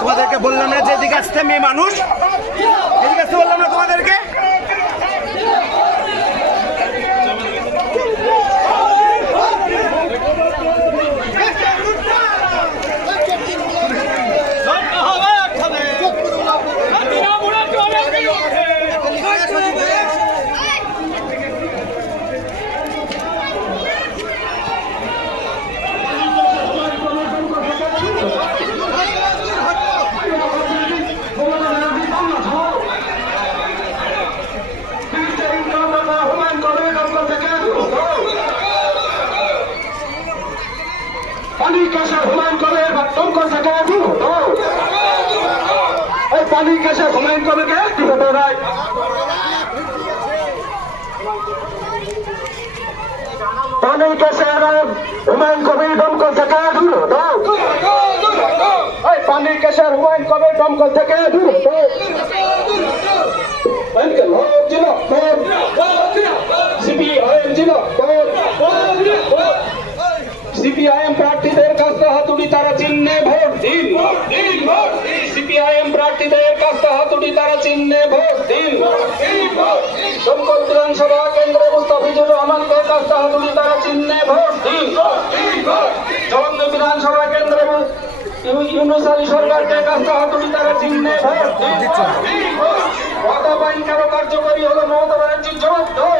তোমাদেরকে বললাম না যে এদিকে আসতে মেয়ে মানুষ, এদিকে আসতে বললাম না তোমাদেরকে? পানি কেসে হুমায়ুন কবির দমকল থেকে দূর হতো। এই পানি কেসে হুমায়ুন কবিরকে একটি হতো নাই। পানি কেসে হুমায়ুন কবির দমকল থেকে দূর হতো। এই পানি কেসে হুমায়ুন কবির দমকল থেকে দূর হতো। সিপিআইএম প্রার্থীদের কাছে হাতুড়ি তারা চিহ্নে ভোট দিন। সিপিআইএম প্রার্থীদের কাছে হাতুড়ি তারা চিহ্নে ভোট দিন। দমকল বিধানসভা কেন্দ্রে মুস্তাফিজুর রহমানকে কাছে হাতুড়ি তারা চিহ্নে ভোট দিন। জলন্দ বিধানসভা কেন্দ্রে ইউনূস আলী সরকারকে কাছে হাতুড়ি তারা চিহ্নে ভোট দিন। ওয়াদা বাইন কেন কার্যকরী হলো মমতা ব্যানার্জির জবাব দাও।